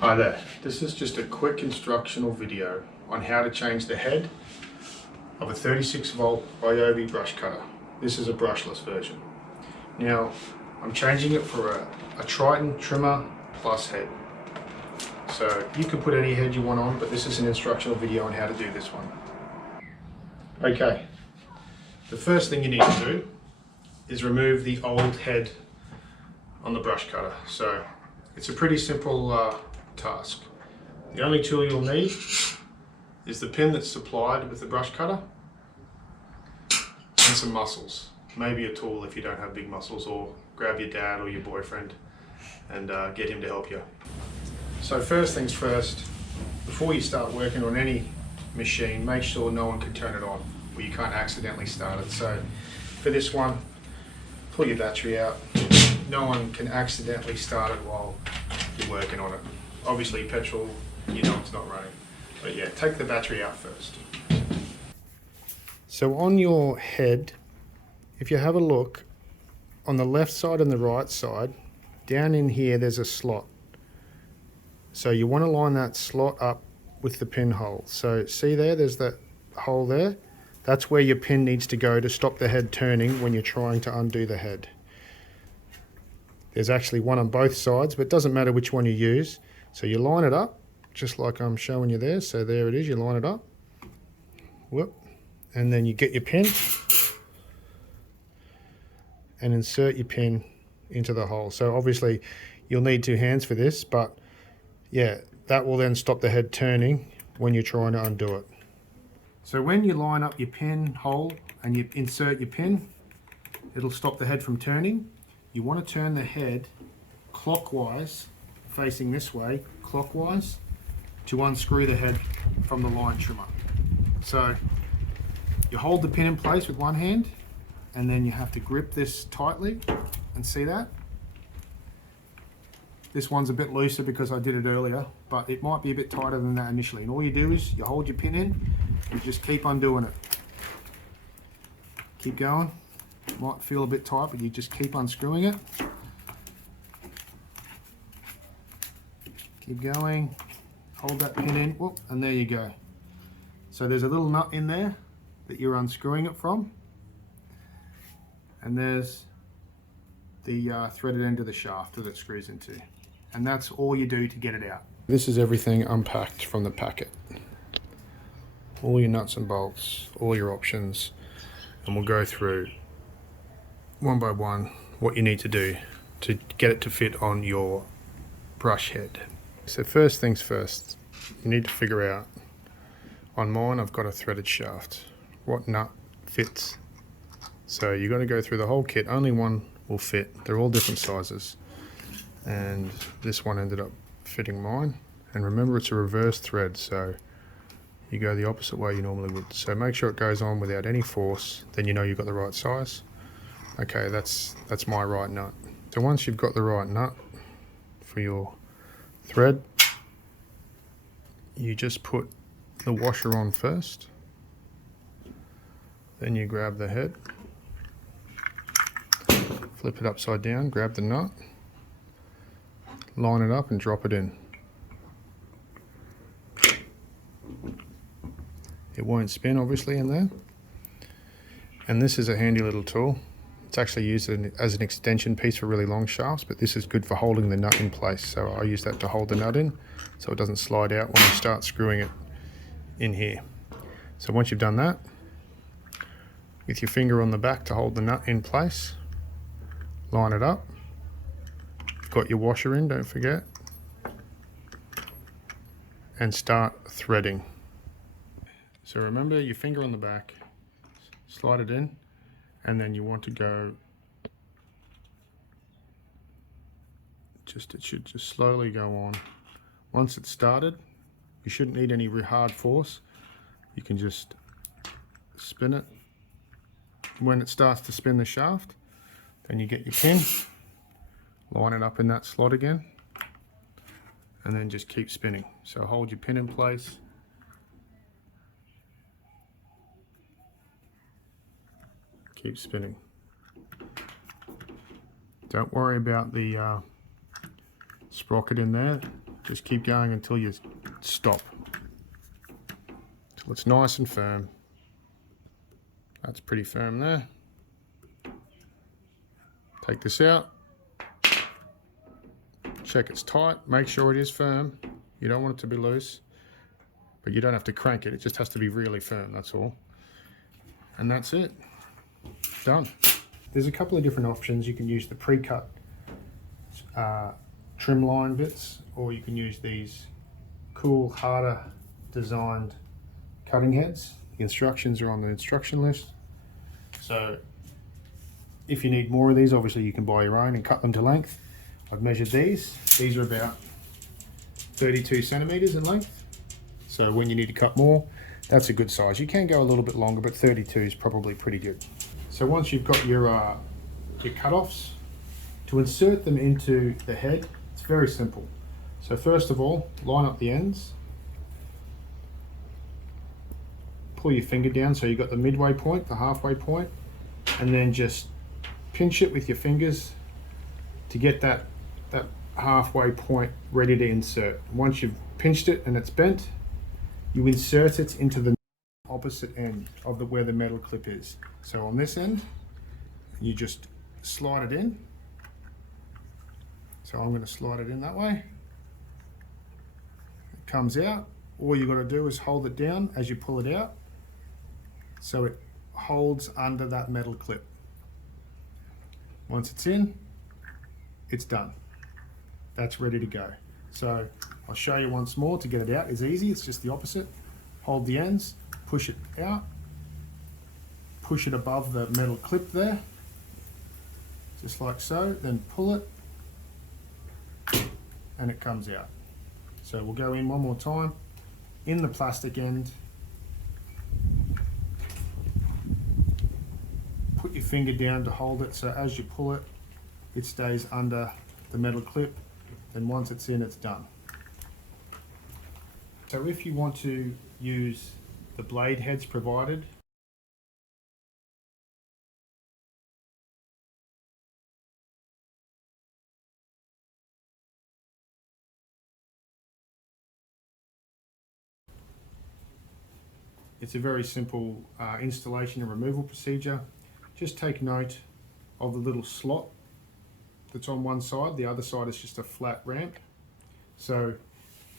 Hi there, this is just a quick instructional video on how to change the head of a 36 volt Ryobi brush cutter. This is a brushless version. Now I'm changing it for a Triton Trimmer Plus head. So you can put any head you want on, but this is an instructional video on how to do this one. Okay, the first thing you need to do is remove the old head on the brush cutter. So it's a pretty simple task. The only tool you'll need is the pin that's supplied with the brush cutter and some muscles. Maybe a tool if you don't have big muscles, or grab your dad or your boyfriend and get him to help you. So first things first, before you start working on any machine, make sure no one can turn it on or you can't accidentally start it. So for this one, pull your battery out. No one can accidentally start it while you're working on it. Obviously petrol, you know it's not running. But yeah, take the battery out first. So on your head, if you have a look, on the left side and the right side, down in here there's a slot. So you want to line that slot up with the pinhole. So see there, there's that hole there. That's where your pin needs to go to stop the head turning when you're trying to undo the head. There's actually one on both sides, but it doesn't matter which one you use. So you line it up, just like I'm showing you there. So there it is, you line it up. Whoop. And then you get your pin and insert your pin into the hole. So obviously you'll need two hands for this, but yeah, that will then stop the head turning when you're trying to undo it. So when you line up your pin hole and you insert your pin, it'll stop the head from turning. You want to turn the head clockwise, facing this way, clockwise, to unscrew the head from the line trimmer. So you hold the pin in place with one hand, and then you have to grip this tightly, and see that? This one's a bit looser because I did it earlier, but it might be a bit tighter than that initially. And all you do is you hold your pin in, you just keep undoing it. Keep going. It might feel a bit tight, but you just keep unscrewing it. Keep going. Hold that pin in, whoop, and there you go. So there's a little nut in there that you're unscrewing it from. And there's the threaded end of the shaft that it screws into. And that's all you do to get it out. This is everything unpacked from the packet. All your nuts and bolts, all your options, and we'll go through one by one what you need to do to get it to fit on your brush head. So first things first, you need to figure out, on mine I've got a threaded shaft, what nut fits. So you've got to go through the whole kit, only one will fit. They're all different sizes. And this one ended up fitting mine. And remember, it's a reverse thread, so you go the opposite way you normally would. So make sure it goes on without any force, then you know you've got the right size. Okay, that's my right nut. So once you've got the right nut for your thread, you just put the washer on first. Then you grab the head, flip it upside down, grab the nut, line it up and drop it in. It won't spin obviously in there. And this is a handy little tool. It's actually used as an extension piece for really long shafts, but this is good for holding the nut in place. So I use that to hold the nut in so it doesn't slide out when you start screwing it in here. So once you've done that, with your finger on the back to hold the nut in place, line it up. You've got your washer in, don't forget, and start threading. So remember, your finger on the back, slide it in, and then you want to go, it should just slowly go on. Once it's started, you shouldn't need any hard force. You can just spin it. When it starts to spin the shaft, then you get your pin, line it up in that slot again, and then just keep spinning. So hold your pin in place, keep spinning. Don't worry about the sprocket in there. Just keep going until you stop. Till it's nice and firm. That's pretty firm there. Take this out. Check it's tight. Make sure it is firm. You don't want it to be loose, but you don't have to crank it. It just has to be really firm, that's all. And that's it. Done. There's a couple of different options. You can use the pre-cut trim line bits, or you can use these cool, harder designed cutting heads. The instructions are on the instruction list. So if you need more of these, obviously you can buy your own and cut them to length. I've measured these. These are about 32 centimeters in length. So when you need to cut more, that's a good size. You can go a little bit longer, but 32 is probably pretty good. So once you've got your cut-offs, to insert them into the head, it's very simple. So first of all, line up the ends. Pull your finger down so you've got the midway point, the halfway point, and then just pinch it with your fingers to get that halfway point ready to insert. Once you've pinched it and it's bent, you insert it into the opposite end of where the metal clip is. So on this end, you just slide it in. So I'm going to slide it in that way. It comes out. All you got to do is hold it down as you pull it out, so it holds under that metal clip. Once it's in, it's done. That's ready to go. So I'll show you once more. To get it out is easy. It's just the opposite. Hold the ends, push it out, push it above the metal clip there, just like so, then pull it, and it comes out. So we'll go in one more time. In the plastic end, put your finger down to hold it, so as you pull it, it stays under the metal clip. Then once it's in, it's done. So if you want to use the blade heads provided, it's a very simple installation and removal procedure. Just take note of the little slot that's on one side. The other side is just a flat ramp. So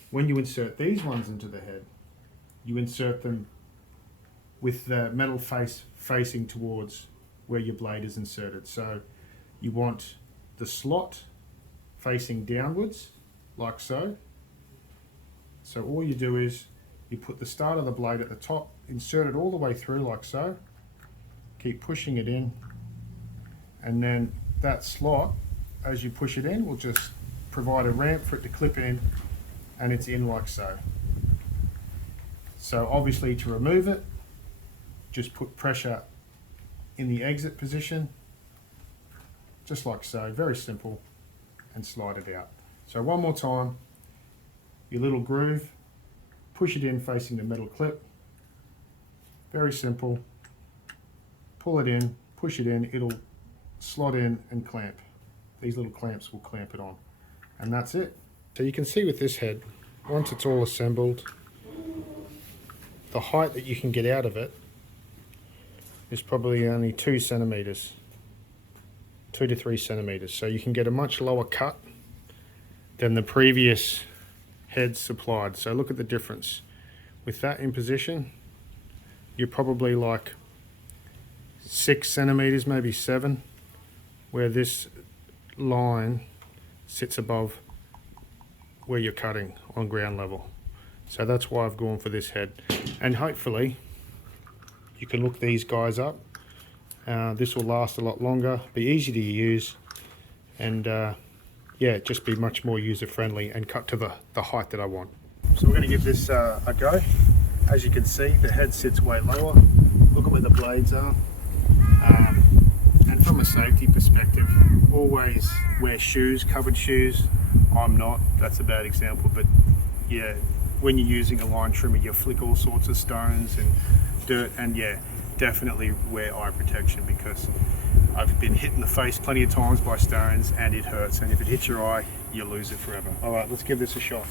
when you insert these ones into the head, you insert them with the metal face facing towards where your blade is inserted. So you want the slot facing downwards, like so. So all you do is you put the start of the blade at the top, insert it all the way through like so, keep pushing it in, and then that slot, as you push it in, will just provide a ramp for it to clip in, and it's in like so. So obviously to remove it, just put pressure in the exit position, just like so, very simple, and slide it out. So one more time, your little groove, push it in facing the metal clip, very simple, pull it in, push it in, it'll slot in and clamp. These little clamps will clamp it on, and that's it. So you can see with this head, once it's all assembled, the height that you can get out of it is probably only 2 centimeters, 2 to 3 centimeters. So you can get a much lower cut than the previous heads supplied. So look at the difference. With that in position, you're probably like 6 centimeters, maybe 7, where this line sits above where you're cutting on ground level. So that's why I've gone for this head, and hopefully you can look these guys up. This will last a lot longer, be easy to use, and yeah, just be much more user friendly and cut to the height that I want. So we're going to give this a go. As you can see, the head sits way lower. Look at where the blades are. And from a safety perspective, always wear shoes, covered shoes. I'm not, that's a bad example, but yeah, when you're using a line trimmer, you flick all sorts of stones and dirt, and yeah, definitely wear eye protection, because I've been hit in the face plenty of times by stones and it hurts, and if it hits your eye, you lose it forever. All right, let's give this a shot.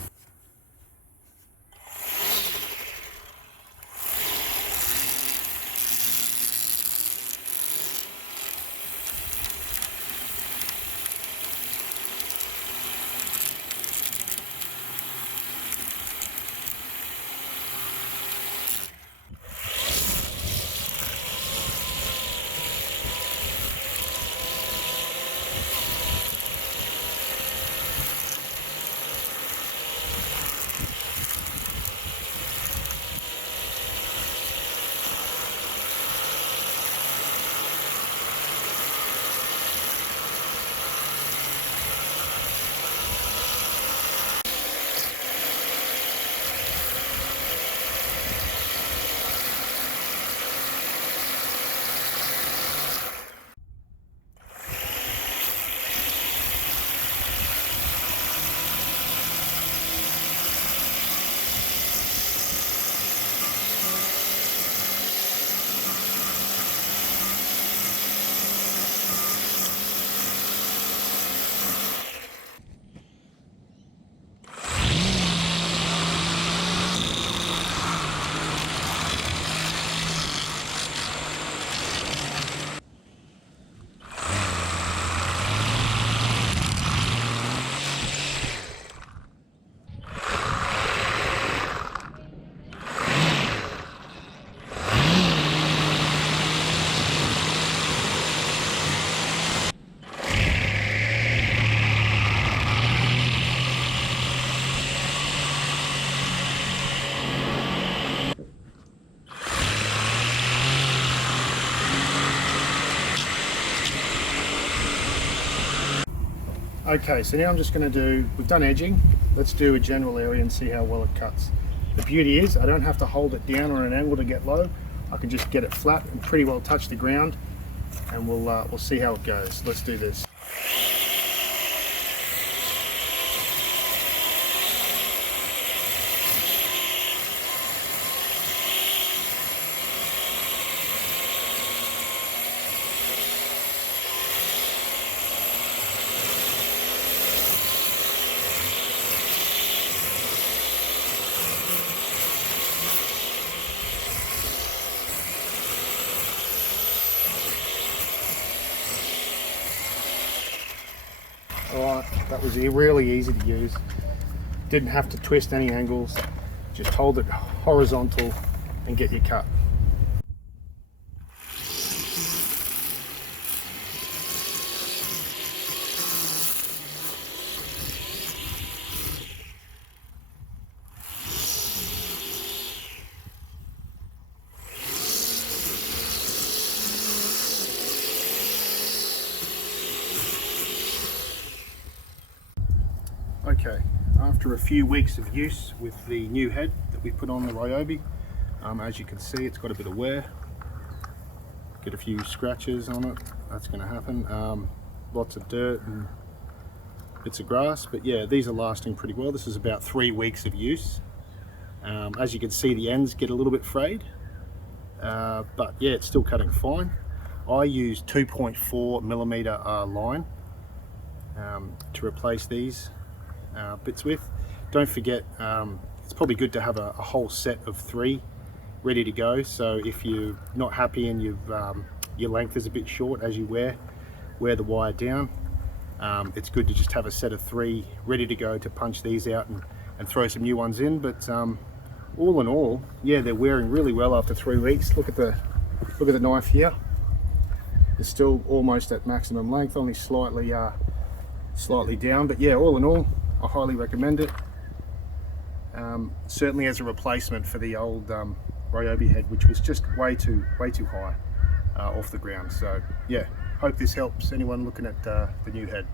Okay, so now I'm just going to do, we've done edging, let's do a general area and see how well it cuts. The beauty is I don't have to hold it down on an angle to get low. I can just get it flat and pretty well touch the ground, and we'll see how it goes. Let's do this. Alright, that was really easy to use. Didn't have to twist any angles, just hold it horizontal and get your cut. Okay, after a few weeks of use with the new head that we put on the Ryobi, as you can see it's got a bit of wear, get a few scratches on it, that's going to happen, lots of dirt and bits of grass, but yeah, these are lasting pretty well. This is about 3 weeks of use. As you can see, the ends get a little bit frayed, but yeah, it's still cutting fine. I use 2.4mm line to replace these bits with. Don't forget, it's probably good to have a whole set of 3 ready to go, so if you're not happy and your length is a bit short as you wear the wire down, it's good to just have a set of 3 ready to go to punch these out and throw some new ones in. But all in all, yeah, they're wearing really well after 3 weeks. Look at the knife here, it's still almost at maximum length, only slightly down, but yeah, all in all, I highly recommend it. Certainly as a replacement for the old Ryobi head, which was just way too high off the ground. So yeah, hope this helps anyone looking at the new head.